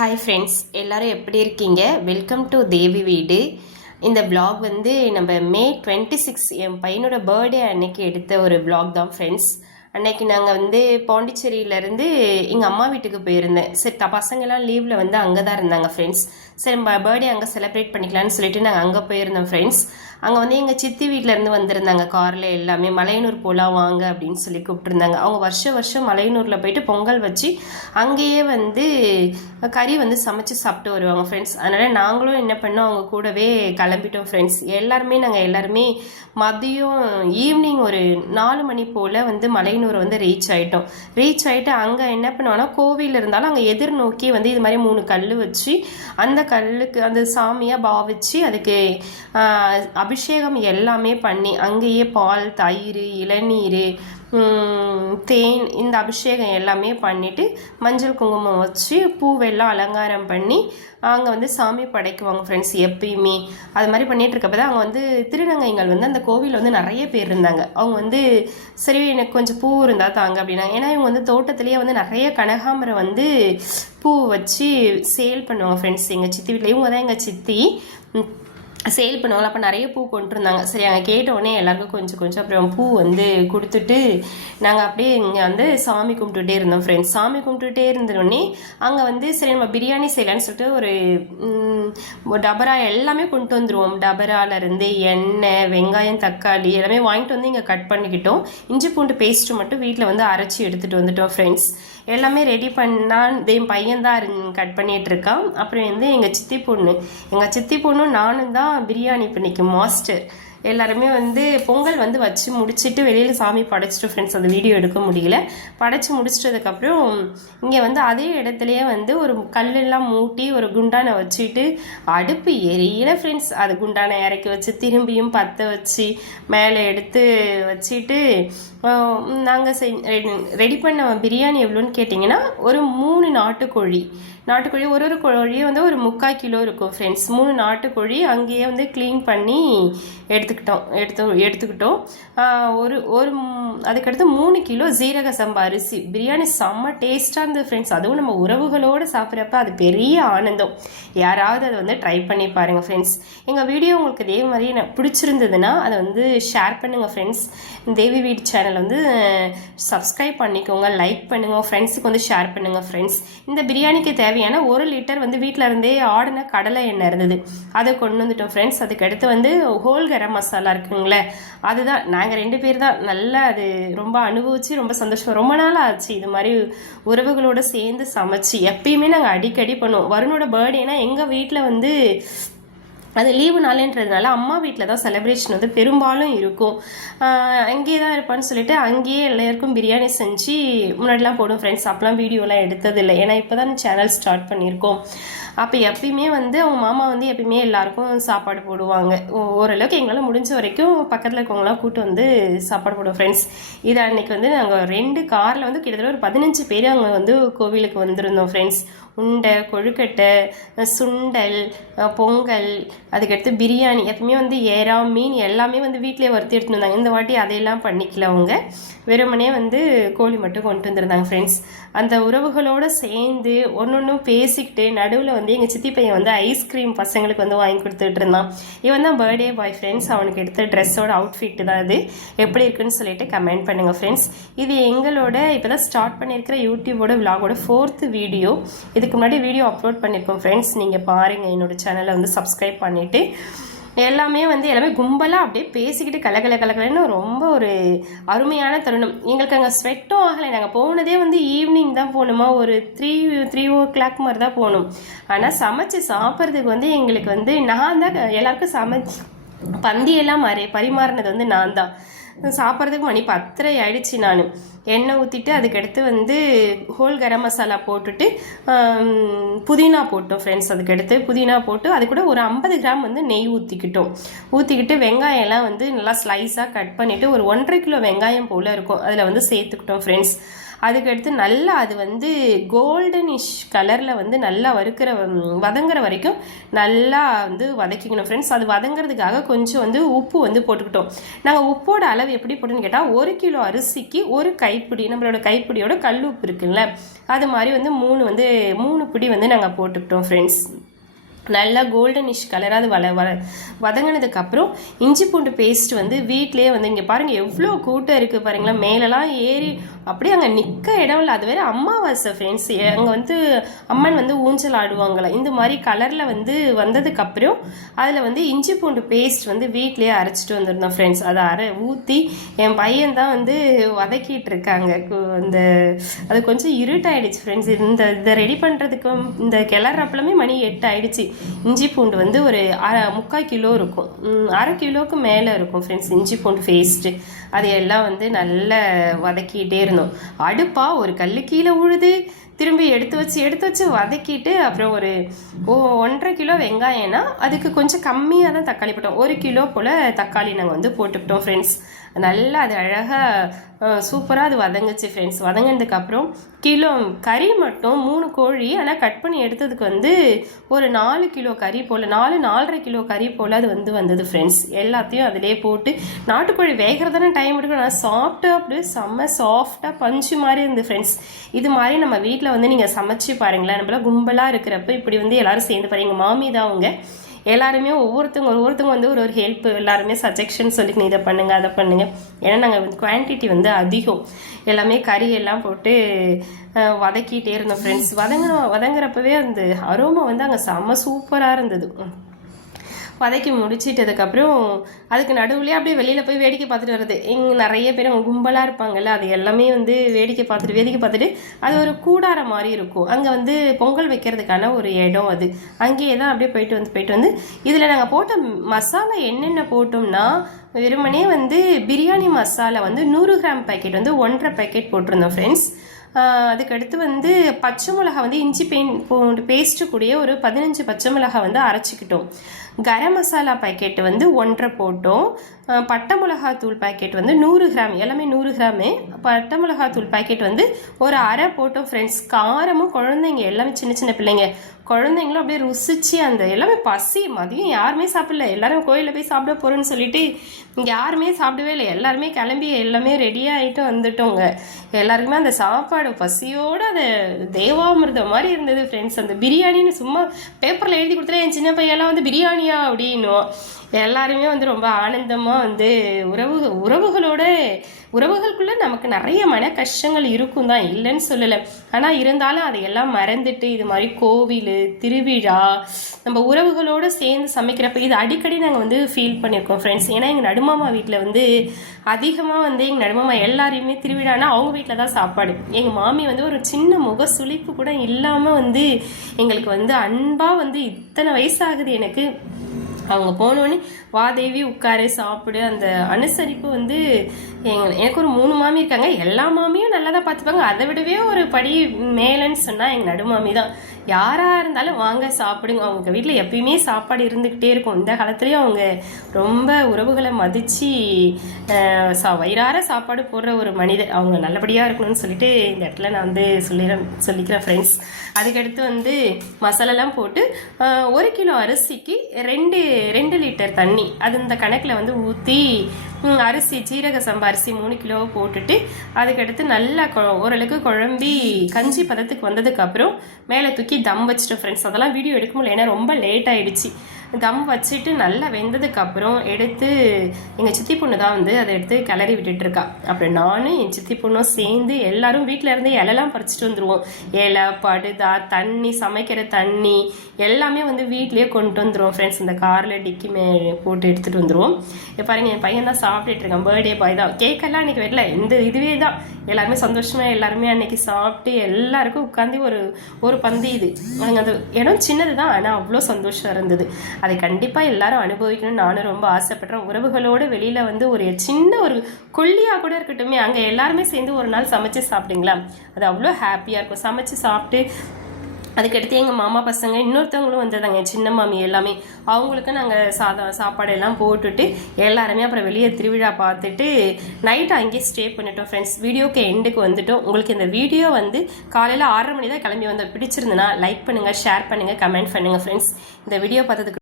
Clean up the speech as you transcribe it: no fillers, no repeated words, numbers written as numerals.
Hi friends, எல்லோரும் எப்படி இருக்கீங்க? வெல்கம் டு தேவி வீடு. இந்த விளாக் வந்து நம்ம மே 26 என் பையனோட பர்த்டே அன்னைக்கு எடுத்த ஒரு விளாக் தான் ஃப்ரெண்ட்ஸ். அன்னைக்கு நாங்கள் வந்து பாண்டிச்சேரியிலேருந்து எங்கள் அம்மா வீட்டுக்கு போயிருந்தேன். சரி, பசங்கள்லாம் லீவில் வந்து அங்கே தான் இருந்தாங்க ஃப்ரெண்ட்ஸ். சரி, பர்த்டே அங்கே செலிப்ரேட் பண்ணிக்கலான்னு சொல்லிட்டு நாங்கள் அங்கே போயிருந்தோம் ஃப்ரெண்ட்ஸ். அங்கே வந்து எங்கள் சித்தி வீட்டிலேருந்து வந்திருந்தாங்க காரில் எல்லாமே. மலையனூர் போகலாம் வாங்க அப்படின்னு சொல்லி கூப்பிட்டுருந்தாங்க. அவங்க வருஷம் மலையனூரில் போயிட்டு பொங்கல் வச்சு அங்கேயே வந்து கறி வந்து சமைச்சு சாப்பிட்டு வருவாங்க ஃப்ரெண்ட்ஸ். அதனால் நாங்களும் என்ன பண்ணோம், அவங்க கூடவே கிளம்பிட்டோம் ஃப்ரெண்ட்ஸ். நாங்கள் எல்லாருமே மதியம் ஈவினிங் ஒரு 4 மணி போல் வந்து மலையனூர் வந்து ரீச் ஆகிட்டு அங்கே என்ன பண்ணுவோன்னா, கோவில் இருந்தாலும் அங்கே எதிர்நோக்கி வந்து இது மாதிரி 3 கல் வச்சு அந்த கல்லுக்கு அந்த சாமியாக பாவிச்சு அதுக்கு அபிஷேகம் எல்லாமே பண்ணி அங்கேயே பால், தயிர், இளநீர், தேன், இந்த அபிஷேகம் எல்லாமே பண்ணிவிட்டு மஞ்சள் குங்குமம் வச்சு பூவெல்லாம் அலங்காரம் பண்ணி அங்கே வந்து சாமி படைக்குவாங்க ஃப்ரெண்ட்ஸ். எப்பயுமே அது மாதிரி பண்ணிகிட்டு இருக்கப்போ தான் அங்கே வந்து திருநங்கைகள் வந்து அந்த கோவிலில் வந்து நிறைய பேர் இருந்தாங்க. அவங்க வந்து சரி எனக்கு கொஞ்சம் பூ இருந்தால் தாங்க அப்படின்னாங்க. ஏன்னா இவங்க வந்து தோட்டத்திலேயே வந்து நிறைய கனகாமரம் வந்து பூ வச்சு சேல் பண்ணுவாங்க ஃப்ரெண்ட்ஸ். எங்கள் சித்தி வீட்டில் இவங்க தான் எங்கள் சித்தி சேல் பண்ணுவாங்க. அப்போ நிறைய பூ கொண்டு இருந்தாங்க. சரி, அங்கே கேட்டவுடனே எல்லாருக்கும் கொஞ்சம் அப்புறம் பூ வந்து கொடுத்துட்டு நாங்கள் அப்படியே இங்கே வந்து சாமி கும்பிட்டுட்டே இருந்தோம் ஃப்ரெண்ட்ஸ். சாமி கும்பிட்டுட்டே இருந்தோடனே அங்கே வந்து சரி நம்ம பிரியாணி செய்யலான்னு சொல்லிட்டு ஒரு டபரா எல்லாமே கொண்டு வந்துடுவோம். டபராலேருந்து எண்ணெய், வெங்காயம், தக்காளி எல்லாமே வாங்கிட்டு வந்து இங்கே கட் பண்ணிக்கிட்டோம். இஞ்சி பூண்டு பேஸ்ட்டு மட்டும் வீட்டில் வந்து அரைச்சி எடுத்துகிட்டு வந்துட்டோம் ஃப்ரெண்ட்ஸ். எல்லாமே ரெடி பண்ணால் என் பையன் தான் கட் பண்ணிகிட்டு இருக்கான். அப்புறம் வந்து எங்கள் சித்தி பொண்ணும் நானும் தான் பிரியாணி பண்ணிக்கு மாஸ்டர். எல்லாருமே வந்து பொங்கல் வந்து வச்சு முடிச்சுட்டு வெளியில் சாமி படைச்சிட்டு ஃப்ரெண்ட்ஸ். அந்த வீடியோ எடுக்க முடியல. படைச்சி முடிச்சிட்டதுக்கப்புறம் இங்கே வந்து அதே இடத்துலையே வந்து ஒரு கல்லெல்லாம் மூட்டி ஒரு குண்டானை வச்சுட்டு அடுப்பு எரியல ஃப்ரெண்ட்ஸ். அது குண்டானை இறக்கி வச்சு திரும்பியும் பற்ற வச்சு மேலே எடுத்து வச்சுட்டு நாங்கள் ரெடி பண்ண பிரியாணி எவ்வளோன்னு கேட்டிங்கன்னா ஒரு 3 நாட்டுக்கோழி ஒரு கோழியே வந்து ஒரு 3/4 கிலோ இருக்கும் ஃப்ரெண்ட்ஸ். 3 நாட்டுக்கோழி அங்கேயே வந்து க்ளீன் பண்ணி எடுத்துக்கிட்டோம். ஒரு அதுக்கடுத்து 3 கிலோ ஜீரக சம்பா அரிசி. பிரியாணி செம்ம டேஸ்ட்டாக இருந்தது ஃப்ரெண்ட்ஸ். அதுவும் நம்ம உறவுகளோடு சாப்பிட்றப்ப அது பெரிய ஆனந்தம். யாராவது அதை வந்து ட்ரை பண்ணி பாருங்கள் ஃப்ரெண்ட்ஸ். எங்கள் வீடியோ உங்களுக்கு இதே மாதிரி பிடிச்சிருந்ததுன்னா அதை வந்து ஷேர் பண்ணுங்கள் ஃப்ரெண்ட்ஸ். தேவி வீடு சேனல் வந்து சப்ஸ்கிரைப் பண்ணிக்கோங்க, லைக் பண்ணுங்கள், ஃப்ரெண்ட்ஸுக்கு வந்து ஷேர் பண்ணுங்கள் ஃப்ரெண்ட்ஸ். இந்த பிரியாணிக்கு தேவையான 1 லிட்டர் வந்து வீட்டில் இருந்தே ஆடின கடலை எண்ணெய் இருந்தது, அதை கொண்டு வந்துட்டோம் ஃப்ரெண்ட்ஸ். அதுக்கடுத்து வந்து ஹோல் கரம் மசாலா இருக்குங்களே, அதுதான் நாங்கள் 2 பேர் தான் நல்லா அது ரொம்ப அனுபவிச்சு ரொம்ப சந்தோஷம். ரொம்ப நாள் ஆச்சு இது மாதிரி உறவுகளோடு சேர்ந்து சமைச்சு. எப்பயுமே நாங்கள் அடிக்கடி பண்ணுவோம். வருணோட பர்த்டேனா எங்கள் வீட்டில் வந்து அது லீவு நாளேன்றதுனால அம்மா வீட்டில் தான் செலிப்ரேஷன் வந்து பெரும்பாலும் இருக்கும். அங்கேயே தான் இருப்பான்னு சொல்லிட்டு அங்கேயே எல்லாருக்கும் பிரியாணி செஞ்சு முன்னாடிலாம் போடும் ஃப்ரெண்ட்ஸ். அப்போலாம் வீடியோலாம் எடுத்ததில்லை, ஏன்னா இப்போ தான் சேனல் ஸ்டார்ட் பண்ணியிருக்கோம். அப்போ எப்பயுமே வந்து அவங்க மாமா வந்து எப்பயுமே எல்லாருக்கும் சாப்பாடு போடுவாங்க. ஓரளவுக்கு எங்களால் முடிஞ்ச வரைக்கும் பக்கத்தில் இருக்கவங்களாம் கூப்பிட்டு வந்து சாப்பாடு போடுவோம் ஃப்ரெண்ட்ஸ். இது அன்னைக்கு வந்து நாங்கள் 2 காரில் வந்து கிட்டத்தட்ட ஒரு 15 பேர் அங்கே வந்து கோவிலுக்கு வந்திருந்தோம் ஃப்ரெண்ட்ஸ். உண்டை, கொழுக்கட்டை, சுண்டல், பொங்கல், அதுக்கடுத்து பிரியாணி, எப்பவுமே வந்து ஏறா மீன் எல்லாமே வந்து வீட்டிலே வறுத்து எடுத்துட்டு வந்தாங்க. இந்த வாட்டி அதையெல்லாம் பண்ணிக்கல அவங்க, வெறுமனே வந்து கோழி மட்டும் கொண்டு வந்திருந்தாங்க ஃப்ரெண்ட்ஸ். அந்த உறவுகளோடு சேர்ந்து ஒன்றும் பேசிக்கிட்டு நடுவில் வந்து எங்கள் சித்தி பையன் வந்து ஐஸ்கிரீம் பசங்களுக்கு வந்து வாங்கி கொடுத்துட்டு இருந்தான். இவன் தான் பர்த்டே பாய் ஃப்ரெண்ட்ஸ். அவனுக்கு எடுத்த ட்ரெஸ்ஸோட அவுட்ஃபிட்டு தான் அது. எப்படி இருக்குன்னு சொல்லிட்டு கமெண்ட் பண்ணுங்கள் ஃப்ரெண்ட்ஸ். இது எங்களோட இப்போ தான் ஸ்டார்ட் பண்ணியிருக்கிற யூடியூபோட விலாகோட 4th வீடியோ. இதுக்கு முன்னாடி வீடியோ அப்லோட் பண்ணியிருக்கோம் ஃப்ரெண்ட்ஸ். நீங்கள் பாருங்கள், என்னோட சேனலை வந்து சப்ஸ்கிரைப் பண்ணிவிட்டு. எல்லாமே கும்பலாக அப்படியே பேசிக்கிட்டு கலகலன்னு ரொம்ப ஒரு அருமையான தருணம். எங்களுக்கு அங்கே ஸ்வெட்டும் ஆகலை. நாங்கள் போனதே வந்து ஈவினிங் தான் போகணுமா, ஒரு 3 மாதிரி தான் போகணும். ஆனால் சமைச்சு சாப்பிட்றதுக்கு வந்து எங்களுக்கு வந்து நான் தான் எல்லாருக்கும் பந்தியெல்லாம் பரிமாறினது வந்து நான் தான். சாப்பிட்றதுக்கு மணி 10:30 ஆயிடுச்சு. நான் எண்ணெய் ஊற்றிட்டு அதுக்கடுத்து வந்து ஹோல் கரம் மசாலா போட்டுட்டு புதினா போட்டோம் ஃப்ரெண்ட்ஸ். அதுக்கடுத்து புதினா போட்டு அது கூட ஒரு 50 கிராம் வந்து நெய் ஊற்றிக்கிட்டு வெங்காயம் எல்லாம் வந்து நல்லா ஸ்லைஸாக கட் பண்ணிவிட்டு ஒரு 1.5 கிலோ வெங்காயம் போல் இருக்கும் அதில் வந்து சேர்த்துக்கிட்டோம் ஃப்ரெண்ட்ஸ். அதுக்கடுத்து நல்லா அது வந்து கோல்டனிஷ் கலரில் வந்து நல்லா வதங்குற வரைக்கும் நல்லா வந்து வதக்கிக்கணும் ஃப்ரெண்ட்ஸ். அது வதங்குறதுக்காக கொஞ்சம் வந்து உப்பு வந்து போட்டுக்கிட்டோம். நாங்கள் உப்போட அளவு எப்படி போட்டோன்னு கேட்டால் 1 கிலோ அரிசிக்கு ஒரு கைப்பிடி, நம்மளோட கைப்பிடியோட கல் உப்பு இருக்குல்ல, அது மாதிரி வந்து 3 பிடி வந்து நாங்கள் போட்டுக்கிட்டோம் ஃப்ரெண்ட்ஸ். நல்லா கோல்டனிஷ் கலராக அது வதங்கினதுக்கப்புறம் இஞ்சி பூண்டு பேஸ்ட் வந்து வீட்டிலேயே வந்து இங்கே பாருங்கள் எவ்வளோ கூட்டம் இருக்குது பாருங்களா, மேலெலாம் ஏறி அப்படியே அங்கே நிற்க இடம் இல்லை. அது வேறு அமாவாசை ஃப்ரெண்ட்ஸ். அங்கே வந்து அம்மன் வந்து ஊஞ்சல் ஆடுவாங்களாம். இந்த மாதிரி கலரில் வந்து வந்ததுக்கப்புறம் அதில் வந்து இஞ்சி பூண்டு பேஸ்ட் வந்து வீட்டிலேயே அரைச்சிட்டு வந்துருந்தோம் ஃப்ரெண்ட்ஸ். அதை ஊற்றி என் பையன் தான் வந்து வதக்கிட்டு இருக்காங்க. அது கொஞ்சம் இருட்டாயிடுச்சு ஃப்ரெண்ட்ஸ். இதை ரெடி பண்ணுறதுக்கு இந்த கிளறப்பளமே மணி 8 ஆயிடுச்சு. இஞ்சி பூண்டு வந்து ஒரு 3/4 கிலோ இருக்கும், 1/2 கிலோவுக்கு மேலே இருக்கும் ஃப்ரெண்ட்ஸ் இஞ்சி பூண்டு பேஸ்ட்டு. அது எல்லாம் வந்து நல்லா வதக்கிட்டே இருந்தோம். அடுப்பா ஒரு கல் கீழே உழுது, திரும்பி எடுத்து வச்சு வதக்கிட்டு அப்புறம் ஒரு 1.5 கிலோ வெங்காயம்னா அதுக்கு கொஞ்சம் கம்மியாக தான் தக்காளி போட்டோம். 1 கிலோ போல் தக்காளி நாங்கள் வந்து போட்டுக்கிட்டோம் ஃப்ரெண்ட்ஸ். நல்லா அது அழகாக சூப்பராக அது வதங்குச்சு ஃப்ரெண்ட்ஸ். வதங்கினதுக்கப்புறம் கிலோ கறி மட்டும் 3 கோழி, ஆனால் கட் பண்ணி எடுத்ததுக்கு வந்து ஒரு 4 கிலோ கறி போல், 4-4.5 கிலோ கறி போல் அது வந்து வந்தது ஃப்ரெண்ட்ஸ். எல்லாத்தையும் அதிலே போட்டு, நாட்டுக்கோழி வேகிறதானே டைம் எடுக்கும், நான் சாப்பிட்டு அப்படியே செம்ம சாஃப்டாக பஞ்சு மாதிரி இருந்தது ஃப்ரெண்ட்ஸ். இது மாதிரி நம்ம வீட்டில் வந்து நீங்கள் சமைச்சு பாருங்களேன். நம்மளாம் கும்பலாக இருக்கிறப்ப இப்படி வந்து எல்லாரும் சேர்ந்து பாருங்க. எங்கள் மாமி தான் அவங்க எல்லாருமே ஒவ்வொருத்தவங்க வந்து ஒரு ஹெல்ப், எல்லாருமே சஜெக்ஷன் சொல்லிக்கணும், இதை பண்ணுங்க அதை பண்ணுங்க. ஏன்னா நாங்கள் வந்து குவான்டிட்டி வந்து அதிகம், எல்லாமே கறி எல்லாம் போட்டு வதக்கிட்டே இருந்தோம் ஃப்ரெண்ட்ஸ். வதங்குறப்பவே அந்த அரோமா வந்து அங்கே செம்ம சூப்பராக இருந்தது. வதக்கி முடிச்சிட்டதுக்கப்புறம் அதுக்கு நடுவுலேயே அப்படியே வெளியில் போய் வேடிக்கை பார்த்துட்டு வருது. இங்கே நிறைய பேர் அவங்க கும்பலாக இருப்பாங்கல்ல, அது எல்லாமே வந்து வேடிக்கை பார்த்துட்டு அது ஒரு கூடார மாதிரி இருக்கும். அங்கே வந்து பொங்கல் வைக்கிறதுக்கான ஒரு இடம் அது. அங்கேயே தான் அப்படியே போயிட்டு வந்து இதில் நாங்கள் போட்ட மசாலா என்னென்ன போட்டோம்னா, வெறுமனே வந்து பிரியாணி மசாலா வந்து 100 கிராம் பேக்கெட் வந்து 1.5 பேக்கெட் போட்டிருந்தோம் ஃப்ரெண்ட்ஸ். அதுக்கடுத்து வந்து பச்சை மிளகா வந்து இஞ்சி பூண்டு பேஸ்ட்டு கூடிய ஒரு 15 பச்சை மிளகா வந்து அரைச்சிக்கிட்டோம். கரம் மசாலா பேக்கெட் வந்து 1.5 போட்டோம். பட்டை மிளகாத்தூள் பேக்கெட் வந்து 100 கிராம், எல்லாமே 100 கிராமு. பட்டை மிளகாத்தூள் பேக்கெட் வந்து ஒரு 1/2 போட்டோம் ஃப்ரெண்ட்ஸ். காரமும் குழந்தைங்க எல்லாமே சின்ன பிள்ளைங்க குழந்தைங்களும் அப்படியே ருசிச்சு அந்த எல்லாமே பசி, மதியம் யாருமே சாப்பிடல, எல்லாரும் கோயிலில் போய் சாப்பிட போகிறோன்னு சொல்லிட்டு இங்கே யாருமே சாப்பிடவே இல்லை. எல்லாருமே கிளம்பி எல்லாமே ரெடியாகிட்டு வந்துட்டோங்க. எல்லாருக்குமே அந்த சாப்பாடு பசியோடு அது தேவாமிர்தம் மாதிரி இருந்தது ஃப்ரெண்ட்ஸ். அந்த பிரியாணின்னு சும்மா பேப்பரில் எழுதி கொடுத்துட்டு என் சின்ன பையெல்லாம் வந்து பிரியாணியா அப்படின்னும். எல்லாருமே வந்து ரொம்ப ஆனந்தமாக வந்து உறவுகளுக்குள்ளே நமக்கு நிறைய மன கஷ்டங்கள் இருக்கும் தான், இல்லைன்னு சொல்லலை. ஆனால் இருந்தாலும் அதையெல்லாம் மறந்துட்டு இது மாதிரி கோவில் திருவிழா நம்ம உறவுகளோடு சேர்ந்து சமைக்கிறப்ப இது அடிக்கடி நாங்கள் வந்து ஃபீல் பண்ணியிருக்கோம் ஃப்ரெண்ட்ஸ். ஏன்னா எங்கள் நடுமாமா வீட்டில் வந்து அதிகமாக வந்து எங்கள் நடுமாமா எல்லாரையுமே திருவிழானா அவங்க வீட்டில் தான் சாப்பாடு. எங்கள் மாமி வந்து ஒரு சின்ன முக சுளிப்பு கூட இல்லாமல் வந்து எங்களுக்கு வந்து அன்பாக வந்து இத்தனை வயசாகுது எனக்கு, அவங்க போனோடனே வா தேவி உட்காரு சாப்பிடு, அந்த அனுசரிப்பு வந்து எனக்கு ஒரு 3 மாமி இருக்காங்க. எல்லா மாமியும் நல்லா தான் பார்த்துப்பாங்க. அதை விடவே ஒரு படி மேலேன்னு சொன்னால் எங்கள் நடுமாமி தான். யாராக இருந்தாலும் வாங்க சாப்பிடுங்க, அவங்க வீட்டில் எப்பயுமே சாப்பாடு இருந்துக்கிட்டே இருக்கும். இந்த காலத்துலேயும் அவங்க ரொம்ப உறவுகளை மதித்து வயிறார சாப்பாடு போடுற ஒரு மனிதர். அவங்க நல்லபடியாக இருக்கணும்னு சொல்லிட்டு இந்த இடத்துல நான் வந்து சொல்லிக்கிறேன் ஃப்ரெண்ட்ஸ். அதுக்கடுத்து வந்து மசாலாலாம் போட்டு 1 கிலோ அரிசிக்கு 2 லிட்டர் தண்ணி அது இந்த கணக்கில் வந்து ஊற்றி அரிசி ஜீரக சம்பா அரிசி 3 கிலோ போட்டுட்டு அதுக்கடுத்து நல்லா ஓரளவுக்கு குழம்பி கஞ்சி பதத்துக்கு வந்ததுக்கப்புறம் மேலே தூக்கி தம் வச்சிட்டோம் ஃப்ரெண்ட்ஸ். அதெல்லாம் வீடியோ எடுக்க முடியல, ஏன்னா ரொம்ப லேட் ஆகிடுச்சு. தம் வச்சுட்டு நல்லா வெந்ததுக்கப்புறம் எடுத்து எங்கள் சித்தி பொண்ணு தான் வந்து அதை எடுத்து கிளறி விட்டுட்டுருக்கா. அப்புறம் நானும் என் சித்தி பொண்ணும் சேர்ந்து எல்லாரும் வீட்டில் இருந்து இலைலாம் பறிச்சுட்டு வந்துடுவோம். இலை, படுதா, தண்ணி, சமைக்கிற தண்ணி எல்லாமே வந்து வீட்லேயே கொண்டு வந்துடுவோம் ஃப்ரெண்ட்ஸ். இந்த காரில் டிக்கி போட்டு எடுத்துகிட்டு வந்துடுவோம். பாருங்கள் என் பையன் தான் சாப்பிட்டுட்டு இருக்கான், பர்த்டே பாய் தான். கேக்கெல்லாம் அன்றைக்கி வரல, இதுவே தான் எல்லாருமே சந்தோஷமாக எல்லாருமே அன்றைக்கி சாப்பிட்டு எல்லாருக்கும் உட்காந்து ஒரு பந்தி. இது அந்த இடம் சின்னது தான், ஆனால் அவ்வளோ சந்தோஷம் இருந்தது. அதை கண்டிப்பாக எல்லாரும் அனுபவிக்கணும்னு நானும் ரொம்ப ஆசைப்படுறேன். உறவுகளோடு வெளியில் வந்து ஒரு சின்ன ஒரு கொல்லியாக கூட இருக்கட்டுமே, அங்கே எல்லாருமே சேர்ந்து ஒரு நாள் சமைச்சு சாப்பிட்டீங்களா, அது அவ்வளோ ஹாப்பியாக இருக்கும். சமைச்சு சாப்பிட்டு அதுக்கடுத்து எங்கள் மாமா பசங்க இன்னொருத்தவங்களும் வந்திருந்தாங்க, என் சின்ன மாமி எல்லாமே. அவங்களுக்கு நாங்கள் சாப்பாடு எல்லாம் போட்டுட்டு எல்லாருமே அப்புறம் வெளியே திருவிழா பார்த்துட்டு நைட்டு அங்கேயே ஸ்டே பண்ணிட்டோம் ஃப்ரெண்ட்ஸ். வீடியோக்கு எண்டுக்கு வந்துட்டோம். உங்களுக்கு இந்த வீடியோ வந்து காலையில் 6:30 மணி தான் கிளம்பி வந்து பிடிச்சிருந்துன்னா லைக் பண்ணுங்கள், ஷேர் பண்ணுங்கள், கமெண்ட் பண்ணுங்கள் ஃப்ரெண்ட்ஸ். இந்த வீடியோ பார்த்ததுக்கு